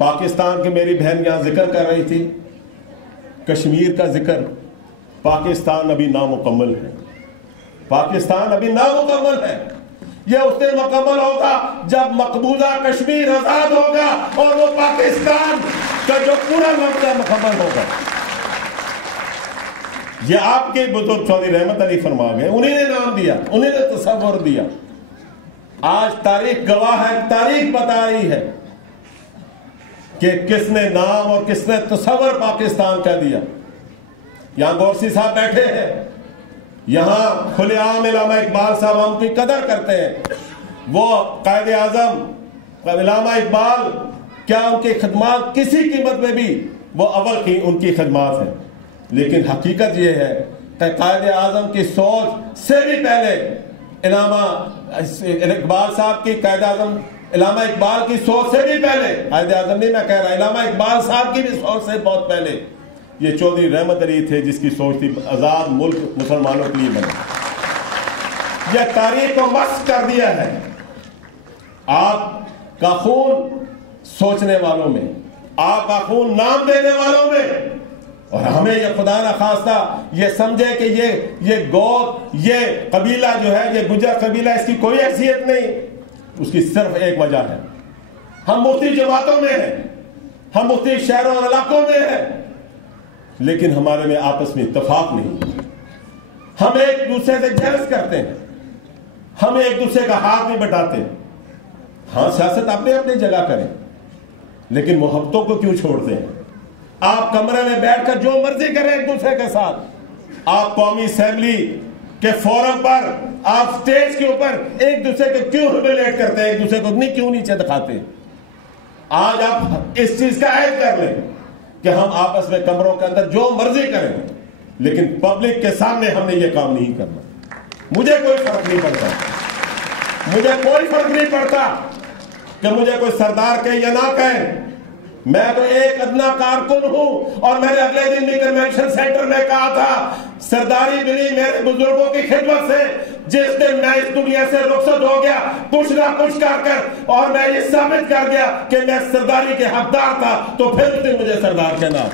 پاکستان کی میری بہن یہاں ذکر کر رہی تھی، کشمیر کا ذکر. پاکستان ابھی نامکمل ہے، پاکستان ابھی نامکمل ہے. یہ اس دن مکمل ہوگا جب مقبوضہ کشمیر آزاد ہوگا اور وہ پاکستان کا جو پورا لفظ ہے مکمل ہوگا. یہ آپ کے بزرگ چودھری رحمت علی فرما گئے، انہیں نے نام دیا، انہیں نے تصور دیا. آج تاریخ گواہ ہے، تاریخ بتا رہی ہے کہ کس نے نام اور کس نے تصور پاکستان کا دیا. یہاں گورسی صاحب بیٹھے ہیں، یہاں کھلے عام علامہ اقبال صاحب ہم کی قدر کرتے ہیں. وہ قائد اعظم علامہ اقبال، کیا ان کی خدمات کسی قیمت میں بھی وہ اول کی ان کی خدمات ہیں. لیکن حقیقت یہ ہے کہ قائد اعظم کی سوچ سے بھی پہلے علامہ اقبال صاحب کی، قائد اعظم علامہ اقبال کی سوچ سے بھی پہلے، قائد اعظم نہیں میں کہہ رہا، علامہ اقبال صاحب کی بھی سوچ سے بہت پہلے یہ چودھری رحمت علی تھے جس کی سوچ تھی آزاد ملک مسلمانوں کے لیے بنے. یہ تاریخ کو مسخ کر دیا ہے. آپ کا خون سوچنے والوں میں، آپ کا خون نام دینے والوں میں، اور ہمیں یہ خدا نخواستہ یہ سمجھے کہ یہ گوت، یہ قبیلہ جو ہے، یہ گجر قبیلہ، اس کی کوئی حیثیت نہیں. اس کی صرف ایک وجہ ہے، ہم مختلف جماعتوں میں ہیں، ہم مختلف شہروں اور علاقوں میں ہیں، لیکن ہمارے میں آپس میں اتفاق نہیں. ہم ایک دوسرے سے جلس کرتے ہیں، ہم ایک دوسرے کا ہاتھ نہیں بٹاتے. ہاں سیاست اپنے اپنی جگہ کریں، لیکن محبتوں کو کیوں چھوڑتے ہیں؟ آپ کمرے میں بیٹھ کر جو مرضی کریں ایک دوسرے کے ساتھ. آپ قومی اسمبلی کے فورم پر، آپ سٹیج کے اوپر ایک دوسرے کو کیوں ہیوملیٹ کرتے ہیں، ایک دوسرے کو کیوں نیچے دکھاتے ہیں؟ آج آپ اس چیز کا عہد کر لیں کہ ہم آپس میں کمروں کے اندر جو مرضی کریں، لیکن پبلک کے سامنے ہم نے یہ کام نہیں کرنا. مجھے کوئی فرق نہیں پڑتا، مجھے کوئی فرق نہیں پڑتا کہ مجھے کوئی سردار کہے یا نہ کہے. میں تو ایک ادنا کارکن ہوں، اور میں نے اگلے دن بھی کنونشن سینٹر میں کہا تھا سرداری ملی میرے بزرگوں کی خدمت سے. جس دن میں اس دنیا سے رخصت ہو گیا کچھ نہ کچھ کر اور میں یہ ثابت کر گیا کہ میں سرداری کے حقدار تھا، تو پھر اس دن مجھے سردار کہنا.